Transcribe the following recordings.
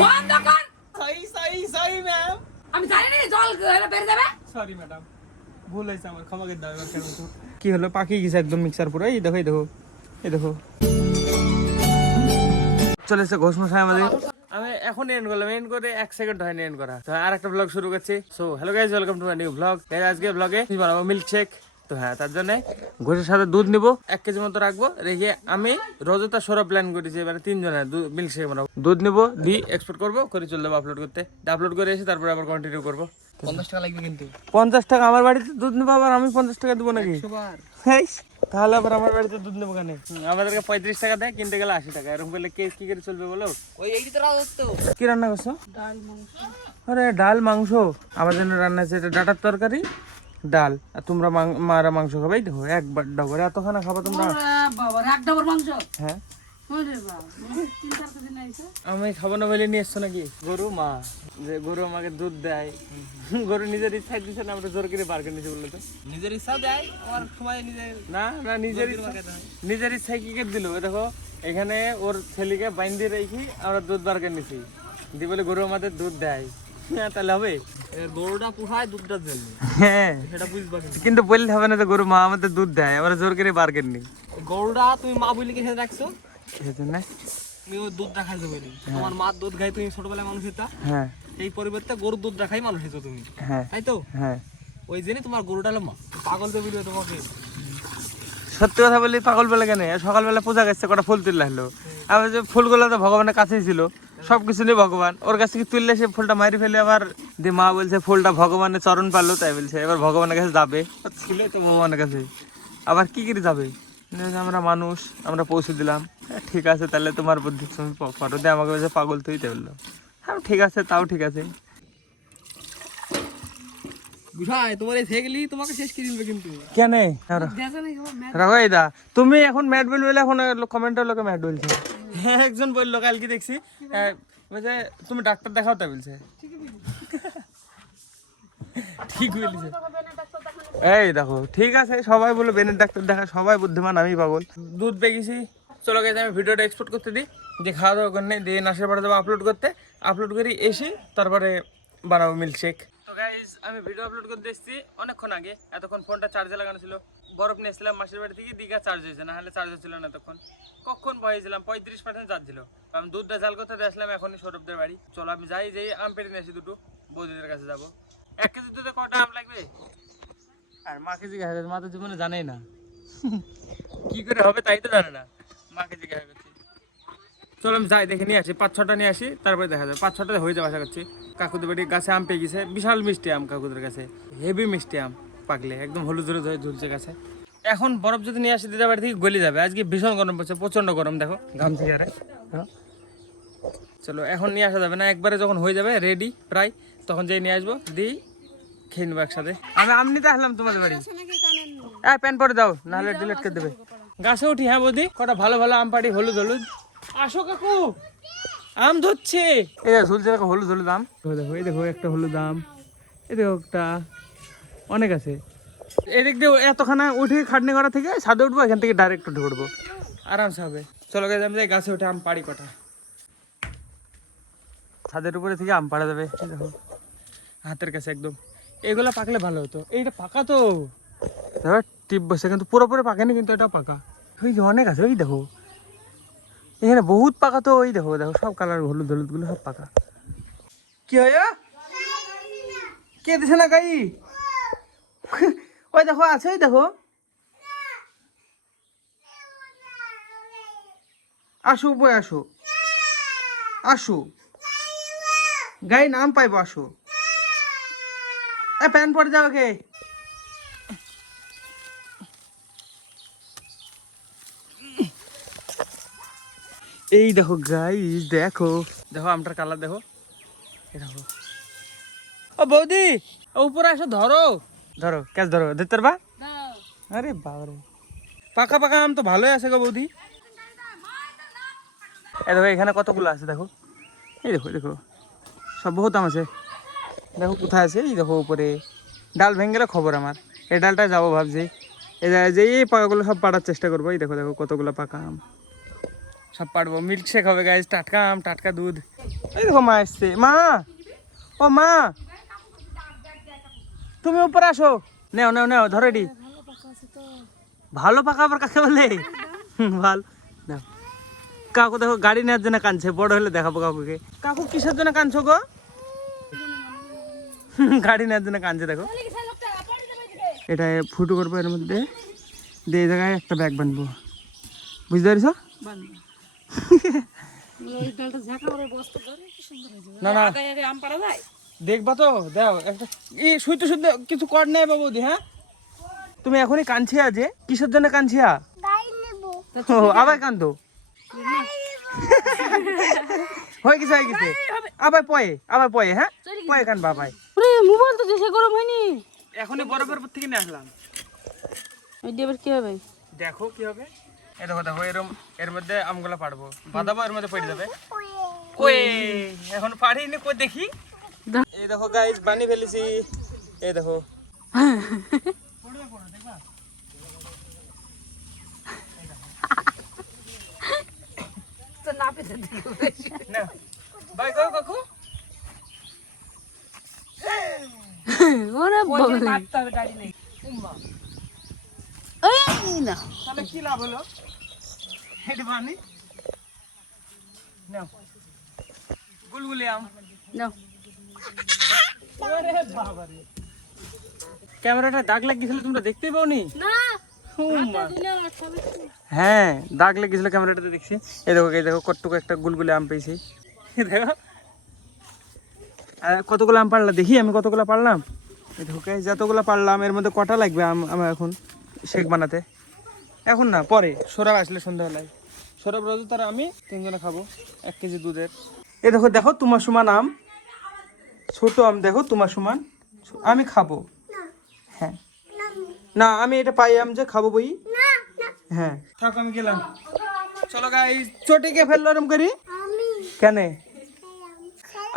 বন্ধ কর। Sorry ma'am. আমি জানি না জল বের যাবে। সরি ম্যাডাম, ভুল হয়েছে আমার, ক্ষমা করে দাও। এবার কেন কি হলো, পাকি গেছে একদম মিক্সার পুরো। এই দেখো এই দেখো এই দেখো, চলে এসেছে ঘোষ মশাই আমাদের। আমি এখন এন্ড করলাম, এন্ড করে 1 সেকেন্ড হয়নি এন্ড করা। তো আর একটা ব্লগ শুরু করছি। So hello guys, welcome to my new blog. আজকে ব্লগে বানাবো মিল্ক শেক। তো হ্যাঁ, তার জন্য ঘোষের সাথে দুধ নিব 1 কেজি মতো রাখবো, রেখে আমি রোজতা সরব প্ল্যান করেছি। এবারে 3 জনের মিল্ক শেক বানাবো। দুধ নিব, দিয়ে এক্সপোর্ট করবো, করে চলে যাবো আপলোড করতে। আপলোড করে এসে তারপরে আবার কন্টিনিউ করবো। 50 টাকা লাগবে কিন্তু। 50 টাকা? আমার বাড়িতে দুধ নেবো আবার আমি 50 টাকা দেবো নাকি? তাহলে আবার আমার বাড়িতে দুধ নেবো কেন? আমাদেরকে 35 টাকা দেয়, কিনতে গেলে 80 টাকা। এরকম করলে কেস কি করে চলবে বলো? ওই এইটি তো রাজত্ব। কি রান্না করছো? ডাল মাংস। আরে ডাল মাংস? আমার জন্য রান্না আছে এটা ডাটার তরকারি, ডাল। আর তোমরা মারা মাংস খাবে? এই দেখো একবার ডাবরে এতখানা খাবা তোমরা? বাবা, এক ডাবর মাংস? হ্যাঁ। ওরে বাবা, 3-4 কেজি নাইছে। আমি খাবো না বলে নিয়ে এসছো নাকি? গরু মা, যে গরু আমাকে দুধ দেয়, গরু নিজের ইচ্ছায় দিচ্ছে না, আমরা জোর করে বার করে নিচ্ছি বললো তো। নিজের ইচ্ছা দেয়, আমার সময় নিজের না না, নিজের ইচ্ছায় কি করে দিল? দেখো এখানে ওর ছেলেকে বাইন্ধে রেখি আমরা দুধ বার করে নিছি, দিয়ে বলে গরু আমাদের দুধ দেয়। হ্যাঁ, তাহলে হবে? গরুটা পুষায় দুধটা জন্য। হ্যাঁ, সেটা বুঝবা কিন্তু বললে হবে না তো গরু মা আমাদের দুধ দেয়, আমরা জোর করে বার করে নি। গরুটা তুমি মা বলি কে রাখছো? খেয়েছেন না? তুমি ওই দুধ রাখাই দেবে। তোমার মা দুধ খাই, তুমি ছোটবেলায় মানুষ হইতা। হ্যাঁ। এই পরিবর্তে গরুর দুধ রাখাই মানুষ হইছো তুমি। হ্যাঁ। তাই তো? হ্যাঁ। ওই জন্যই তোমার গরুটা হলো মা। পাগল তো বলবে তোমাকে। সত্যি কথা বলি, পাগল বলে কেন? সকালবেলা পূজা গেছে, কটা ফুল তুললে হলো। আবার যে ফুলগুলো তো ভগবানের কাছেই ছিল, সবকিছু নিয়ে ভগবান ওর কাছ থেকে তুললে সে ফুলটা মারি ফেলে আবার দিয়ে মা বলছে ফুলটা ভগবানের চরণ পারলো, তাই বলছে এবার ভগবানের কাছে যাবে। ছিল তো ভগবানের কাছে, আবার কি করে যাবে? আমরা মানুষ, আমরা পৌঁছে দিলাম। ঠিক আছে, তাহলে তোমার বুদ্ধি, তুমি ফটো দিয়ে আমাকে বলছে পাগল তুই, তাই বললো। হ্যাঁ ঠিক আছে, তাও ঠিক আছে। বুঝাই তোমার এই থেগলি তোমাকে শেষ করে দিবে কিন্তু। কেন দেখো না কেমন ম্যাচ। রাখো? এই দা তুমি এখন ম্যাট বলবে, এখন কমেন্টের লোকে ম্যাট বলছে। হ্যাঁ, একজন বললো কালকে দেখছি, বলছে তুমি ডাক্তার দেখাও, তাই বলছে। ঠিক বলছে। এই দেখো, ঠিক আছে, সবাই বলো বেনের ডাক্তার দেখা, সবাই বুদ্ধিমান, আমি পাগল। দুধ পেয়ে গেছি, চলো গেছে আমি ভিডিওটা এক্সপোর্ট করতে দিই, যে খাওয়া দাওয়া করে দিয়ে নাশের পাড়া যাবো আপলোড করতে। আপলোড করি এসে তারপরে বানাবো মিল্কশেক। তো গাইজ, আমি ভিডিও আপলোড করতে এসেছি অনেকক্ষণ আগে। এতক্ষণ ফোনটা চার্জে লাগানো ছিল, বরফ নিয়েছিলাম মাসির বাড়ি থেকে, দীঘা চার্জ হয়েছে, না হলে চার্জ হচ্ছিল না এতক্ষণ। কখন বয়েছিলাম 35% চার্জ ছিল। আমি দুধটা জাল করতে আসলাম এখনই সৌরভদের বাড়ি। চলো আমি যাই, যেই আম পেড়ে নিয়ে আসি দুটো, বৌদিদের কাছে যাবো। 1 কেজি দুধে কটা আম লাগবে? আর মাকে জিজ্ঞাসা করছি, মা তো জীবনে জানেই না কি করে হবে, তাই তো জানে না, মাকে জিজ্ঞাসা করছি। চলো আমি যাই, দেখে নিয়ে আসি, 5-6টা নিয়ে আসি, তারপরে দেখা যাবে। 5-6টা হয়ে যাবে আশা করছি। কাকুদের বাড়ির গাছে আম পেয়ে গেছে, বিশাল মিষ্টি আম কাকুদের কাছে, হেভি মিষ্টি আম, পাকলে একদম হলুদ হলুদ হয়ে ঝুলছে গাছে। এখন বরফ যদি নিয়ে আসি দিদার বাড়ি থেকে গলে যাবে। আজকে ভীষণ গরম পড়ছে, প্রচন্ড গরম, দেখো ঘাম থেকে আরে। চলো এখন নিয়ে আসা যাবে না, একবারে যখন হয়ে যাবে রেডি প্রায়, তখন যেই নিয়ে আসবো, দিই খেয়ে নেবো একসাথে। আমি আম নিতে আসলাম তোমাদের বাড়ি। প্যান পরে দাও, নাহলে ডিলেট করে দেবে। গাছে উঠি, হ্যাঁ বৌদি, কটা ভালো ভালো আম পাড়ি, হলুদ হলুদ। আসো কাকু, আম ধরছে। এই ঝুলছে, দেখো হলুদ হলুদ আম, দেখো এই দেখো একটা হলুদ আম, এই দেখো একটা, অনেক আছে। এদিক দিয়ে এতখানা উঠে খাটনি করা থেকে ছাদে উঠবো, এখান থেকে ডাইরেক্ট উঠে উঠবো, আরামসে হবে। চলো গেছে আমি গাছে উঠে আম পাড়ি কটা, ছাদের উপরে থেকে আম পাড়া যাবে। দেখো হাতের কাছে একদম, এগুলা পাকলে ভালো হতো। এইটা পাকা তো, দেখো টিপ বসে, কিন্তু পুরোপুরি পাকেনি, কিন্তু এটা পাকা। ওই যে অনেক আছে, ওই দেখো এখানে বহুত পাকা তো, ওই দেখো দেখো সব কালার হলুদ হলুদ গুলো সব পাকা। কি হয় কে দিছে না গাই? ওই দেখো আছে, ওই দেখো। আসো বই, আসো আসো, গাই নাম পাইবো, আসো। প্যান পরে যাবে কে? এই দেখো গাইস, দেখো দেখো আমটার কালার দেখো, দেখো। ও বৌদি, উপরে আসো, ধরো ধরো, ক্যাচ ধরো, ধরতে পারবা? আরে বাবারে, পাকা পাকা আম তো ভালোই আছে গো বৌদি। এই দেখো এখানে কতগুলো আছে, দেখো এই দেখো, দেখো সব বহুত আম আছে। দেখো কোথায় আছে, এই দেখো উপরে। ডাল ভেঙে গেলে খবর আমার, এই ডালটায় যাবো ভাবছি। এই যে এই পাকাগুলো সব পাড়ার চেষ্টা করবো। এই দেখো দেখো কতগুলো পাকা আম, সব পারবো। মিল্কশেক হবে গাইজ, টাটকা আম, টাটকা দুধ। এই দেখো মা এসছে। মা, ও মা, তুমি উপরে আসো। নেও নেও নেও, ধরে দি। ভালো পাকা আবার কাকে বলে? ভালো না। কাকু দেখো গাড়ি নেওয়ার জন্য কাঁদছে, বড় হলে দেখাবো কাকুকে। কাকু কিসের জন্য কাঁদছো গো? গাড়ি নেওয়ার জন্য কাঁদছে দেখো। এটা ফুটো করবো এর মধ্যে, দিয়ে এই জায়গায় একটা ব্যাগ বানবো, বুঝতে পারছো? না না দেখবা তো, দাও একটা। এই শুইতে শুইতে কিছু কর নাই বাবুদি। হ্যাঁ, তুমি এখনই কাঁদছিয়া যে, কিসের জন্য কাঁদছিয়া? ও আবার কান্দো, হয়ে গেছে হয়ে গেছে। আবার পয়ে হ্যাঁ, পয়ে কান বাবাই। মোবাইল তো দেশে গরম হয়নি, এখনই বরফের উপর থেকে নিয়ে আসলাম। এবার কি হবে? দেখো কি হবে। এই দেখো দেখো, এরম এর মধ্যে আমগুলা পাড়বো, বাদাবো, এর মধ্যে পড়ে যাবে। কই এখন পাড়িনি, কই দেখি। এই দেখো গাইস, বানি ফেলেছি। এই দেখো না ভাই, কই কাকু? ওরে বাবা, মারতে হবে গাড়ি নেই। এই না, তাহলে কি লাভ হলো? এটা বানি নাও, গুলগুলি আম নাও। ওরে বাবা রে, ক্যামেরাটা দাগ লাগিয়েছিল, তোমরা দেখতেই পাওনি? না, হ্যাঁ দাগ লেগেছিল ক্যামেরাটাতে, দেখছি। এই দেখো এই দেখো, কতটুকু একটা গুলগুলি আম পেয়েছি। দেখো আর কতগুলো আম পারলাম, দেখি আমি কতগুলো পারলাম। এই দেখো গাইস, যতগুলো পারলাম এর মধ্যে কটা লাগবে আম আমার এখন শেক বানাতে? এখন না, পরে সৌরভ আসলে সন্ধ্যাবেলায়। সৌরভ রোজ তার আমি তিনজনে খাবো 1 কেজি দুধের। এই দেখো দেখো, তোমার সমান আম, ছোট আম দেখো তোমার সমান, আমি খাবো। হ্যাঁ না, আমি এটা পাই আম যে খাবো বই। হ্যাঁ থাক, আমি গেলাম। চলো গাইস, চটিকে ফেললো এরম করি কেন?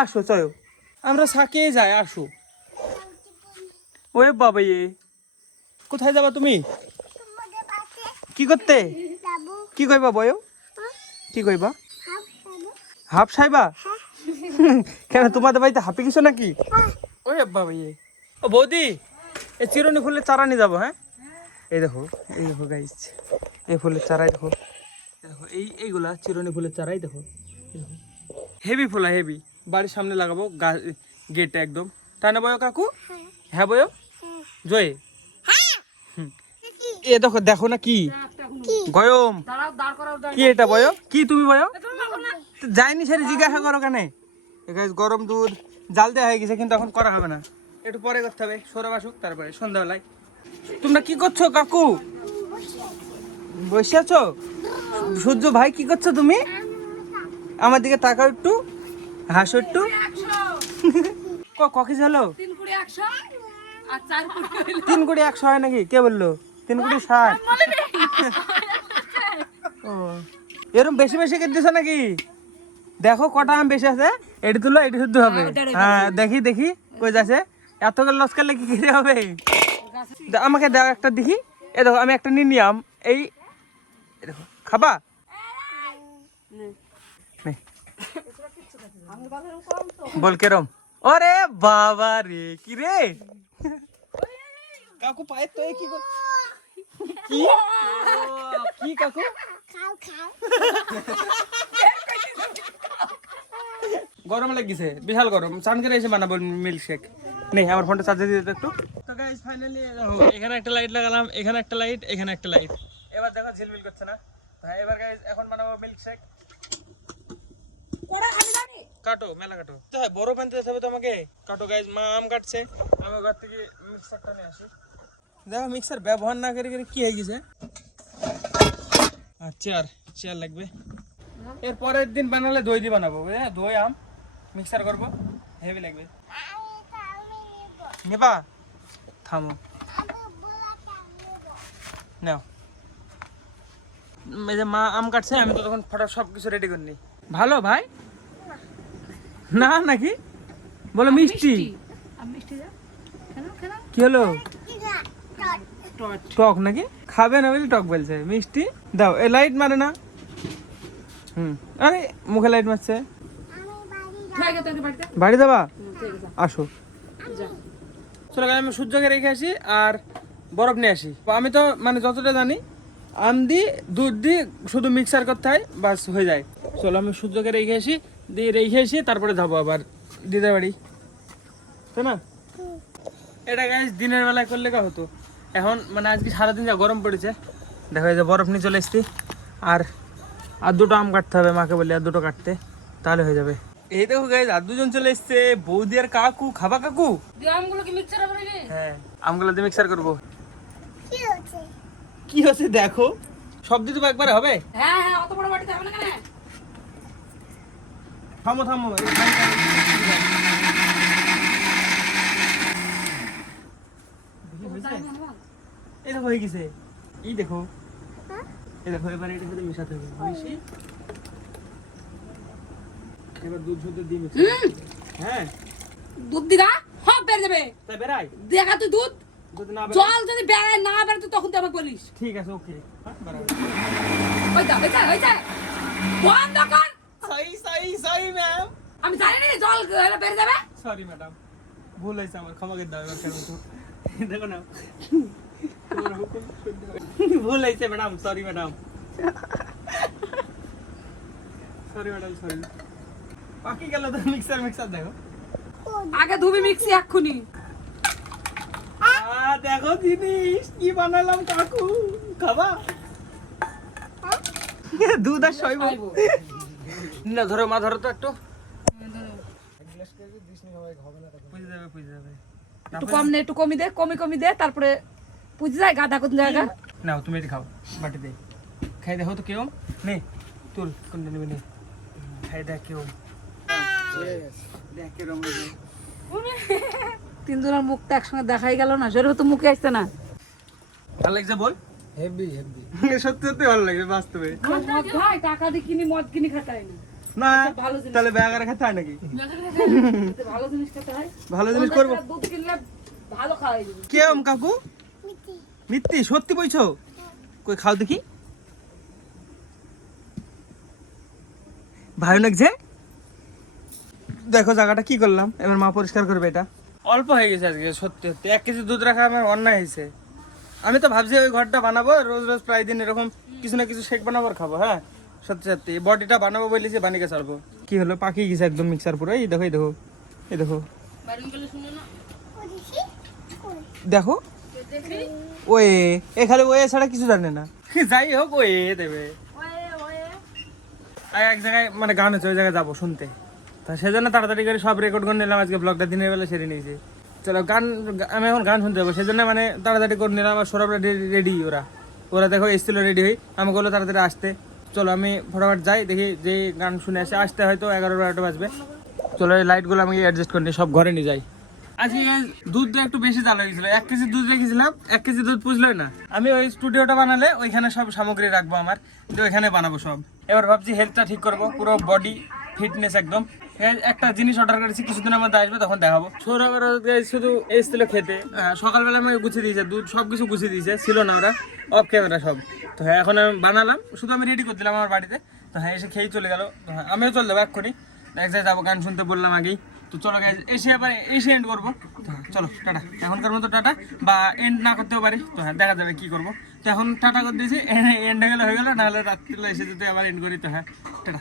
আসো চলো, আমরা সাকে যাই, আসো। ওরে বাবা, কোথায় যাবা তুমি? কি করতে? কি কইবা বয়? কি কইবা? হাফ সাইবা? কেন তোমাদের বাড়িতে হাফি কিছু নাকি? ওরে বাবা, ও বৌদি, এই চিরুনি ফুলের চারা নিয়ে যাবো। হ্যাঁ এই দেখো গাইস, এই ফুলের চারাই দেখো, দেখো এইগুলা চিরুনি ফুলের চারাই দেখো। হেভি ফুলা, হেভি। বাড়ির সামনে লাগাবো, গেটে একদম। তাই না বয় কাকু? হ্যাঁ বয় জয়। এ দেখো দেখো না কি গয়ম, কি এটা বয়? কি তুমি বয়? যাইনি সেটা জিজ্ঞাসা করো কেন? গরম দুধ জাল দেওয়া হয়ে গেছে, কিন্তু এখন করা হবে না, একটু পরে করতে হবে। সৌরভ আসুক তারপরে সন্ধ্যাবেলায়। তোমরা কি করছো কাকু? বসে আছো? সূর্য ভাই কি করছো তুমি? আমার দিকে তাকাও একটু, হাসো একটু। কেজি হলো? 3 কুড়ি 100 আর 4 কুড়ি 3 কোটি 100 হয় নাকি? কে বললো? 3 কোটি 60? ও এরকম বেশি বেশি কেটেছো নাকি? দেখো কটা আম বেশি আছে, এটি তুলো, এটি শুদ্ধ হবে। হ্যাঁ দেখি দেখি কই যাচ্ছে, এত করে লস করলে কি খেতে হবে? আমাকে দাও একটা দেখি। এ দেখো আমি একটা নিয়ে নিলাম, এই দেখো, খাবা? বল কেরম? ওরে বাবা রে, কি রে কাকু পায়ে তো কি কি কি কাকু? গরম লাগিছে, বিশাল গরম। চান করে এসে বানাবো মিল্কশেক। নেই আমার ফোনটা চার্জে দিয়ে দিতে একটু। তো গাইস ফাইনালি এখানে একটা লাইট লাগালাম, এখানে একটা লাইট, এখানে একটা লাইট। এবার দেখো ঝিলমিল করছে না? হ্যাঁ এবার গাইস এখন বানাবো মিল্কশেক। কাটো, মেলা কাটো। বড় প্যান দিতে হবে তোমাকে। কাটো গাইস, মা আম কাটছে, আমি ঘর থেকে মিক্সারটা নিয়ে আসি। দেখো মিক্সার ব্যবহার না করে কি হয়ে গেছে। আর চেয়ার লাগবে। এর পরের দিন বানালে দই দিয়ে বানাবো, হ্যাঁ দই আম মিক্সার করবো, হেভি লাগবে। নেবা? থামো নাও। এই যে মা আম কাটছে, আমি তো তখন ফটো সব কিছু রেডি করে নি। ভালো ভাই না নাকি? বলো মিষ্টি। কি হলো? টক নাকি? খাবে না বলে টক বলছে। মিষ্টি দাও, এই লাইট মারে না। আরে মুখে লাইট মারছে। ঠিক আছে তোর বাড়িতে বাড়ি যাবা? ঠিক আছে আসো। যা চলো guys, আমি সূর্যকে রেখে আসি আর বরফ নিয়ে আসি। আমি তো মানে যতটা জানি আম দি দুধ দি শুধু মিক্সার করতে হয়, বাস হয়ে যায়। চলো আমি সূর্যকে রেখে আসি, দিয়ে রেখে আসি, তারপরে যাবো আবার দিদার বাড়ি, তাই না? এটা গাইস দিনের বেলায় করলে কা হতো, এখন মানে আজকে সারাদিন যা গরম পড়েছে, দেখো এই যে বরফ নিয়ে চলে এসছি। আর দুটো আম কাটতে হবে, মাকে বলি আর দুটো কাটতে, তাহলে হয়ে যাবে। এই দেখো গাইস আর দুজন চলে এসছে, বৌদি আর কাকু। খাবা কাকু? দিয়ে আমগুলো কি মিক্সার হবে নাকি? হ্যাঁ আমগুলো দিয়ে মিক্সার করবো। কি হচ্ছে দেখো, সব দিতে একবারে হবে? হ্যাঁ হ্যাঁ অত বড় বাটিতে হবে না কেন? থামো থামো, এই দেখো হয়ে গেছে। এই দেখো, এই দেখো এবার এটা সাথে মিশাতে হবে। মিশি এবার দুধ শুদ্ধ দিয়ে মিশাতে হবে। হ্যাঁ দুধ দিগা সব বের যাবে। তাই বেরাই দেখা তুই দুধ দুধ না বেরাই। জল যদি বেড়ায় না বেড়ায় তুই তখন তুই আমাকে বলিস। ঠিক আছে ওকে, বেরাই। ওই যা হয়েছে বন্ধ কর। সরি ম্যাম, আমি জানি না জল বের যাবে। সরি ম্যাডাম, ভুল হয়েছে আমার, ক্ষমা করে দাও এবার মতো। দেখো না তোমার হুকুম শুনতে হবে। ভুল হয়েছে madam, sorry madam, sorry madam, sorry. বাকি গেল তো মিক্সার দেখো। আগে ধুবি মিক্সি এক্ষুনি। দেখো জিনিস কি বানালাম কাকু, খাবা? দুধ আর সইব না। ধরো মা, ধরো তো একটু, পুজে যাবে। একটু কম নে, একটু কমি দে, কমি দে, তারপরে পুজে যায় গাধা কোন জায়গা। নাও তুমি এটা খাও, বাটি দে, খাই দেখো তো কেউ নে, তুল কোনটা নেবে নে, খাই দেখ কেউ দেখ কেরম হয়েছে। তিনজনের মুখটা একসঙ্গে দেখাই গেল না, জোরে তো মুখে আসছে না। ভালো লাগছে বল? হেভি হেভি সত্যি সত্যি ভালো লাগছে বাস্তবে। মদ খাই, টাকা দিয়ে কিনি মদ কিনি খাতাই না। না ভালো জিনিস। তাহলে ব্যাগারে খেতে হয় নাকি? ভালো জিনিস খেতে হয়। ভালো জিনিস করবো। দুধ কিনলে ভালো খাওয়াই দিবি। কেম কাকু? মিথ্যি সত্যি বলছো? কই খাও দেখি। ভালো লাগছে? দেখো জায়গাটা কি করলাম, এবার মা পরিষ্কার করবে। এটা অল্প হয়ে গেছে আজকে, সত্যি সত্যি 1 কেজি দুধ রাখা আমার অন্যায় হয়েছে। আমি তো ভাবছি ওই ঘরটা বানাবো, রোজ রোজ প্রায় দিন এরকম কিছু না কিছু শেক বানাবো আর খাবো। হ্যাঁ সত্যি সত্যি বডিটা বানাবো বলেছি, বানিয়ে ছাড়বো। কি হলো, পাকিয়ে গেছে একদম মিক্সার পুরো। এই দেখো, এই দেখো, এই দেখো, দেখো ওয়ে, এখানে ওয়ে ছাড়া কিছু জানে না। যাই হোক ওয়ে দেবে। এক জায়গায় মানে গান হচ্ছে, ওই জায়গায় যাবো শুনতে, তা সেজন্য তাড়াতাড়ি করে সব রেকর্ড করে নিলাম। আজকে ব্লগটা দিনের বেলা সেরে নিয়েছি। চলো গান, আমি এখন গান শুনতে যাবো, সেজন্য মানে তাড়াতাড়ি করে নিলাম। আর সৌরভরা রেডি, ওরা দেখো এসেছিল রেডি হই, আমি বললো তাড়াতাড়ি আসতে। চলো আমি ফটাফট যাই, দেখি যে গান শুনে আসতে হয়তো 11-12টা বাজবে। চলো এই লাইটগুলো আমি অ্যাডজাস্ট করে নিই, সব ঘরে নিয়ে যাই। আজকে দুধটা একটু বেশি জাল হয়ে গেছিল, 1 কেজি দুধ রেখেছিলাম, 1 কেজি দুধ পুষলোই না। আমি ওই স্টুডিওটা বানালে ওইখানে সব সামগ্রী রাখবো আমার, দিয়ে ওইখানে বানাবো সব। এবার ভাবছি হেলথটা ঠিক করবো, পুরো বডি ফিটনেস একদম। একটা জিনিস অর্ডার করেছি, কিছুদিনের মধ্যে আসবে, তখন দেখাবো। সৌরভের শুধু এসেছিল খেতে, সকালবেলা আমাকে গুছিয়ে দিয়েছে, দুধ সব কিছু গুছিয়ে দিয়েছে, ছিল না ওরা অফ ক্যামেরা সব। তো হ্যাঁ এখন আমি বানালাম, শুধু আমি রেডি করে দিলাম আমার বাড়িতে। তো হ্যাঁ এসে খেয়েই চলে গেল। তো হ্যাঁ আমিও চলে যাবো এক্ষুনি, এক জায়গায় যাবো, গান শুনতে বললাম আগেই। তো চলো গাইজ, এসে আবার এসে এন্ড করবো। তো চলো টাটা, এখনকার মতো টাটা, বা এন্ড না করতেও পারি। তো হ্যাঁ দেখা যাবে কি করবো। তো এখন টাটা করে দিয়েছি, এন্ড হয়ে গেলে হয়ে গেলো, নাহলে রাত্রিবেলা এসে যদি আবার এন্ড করি। তো হ্যাঁ টাটা।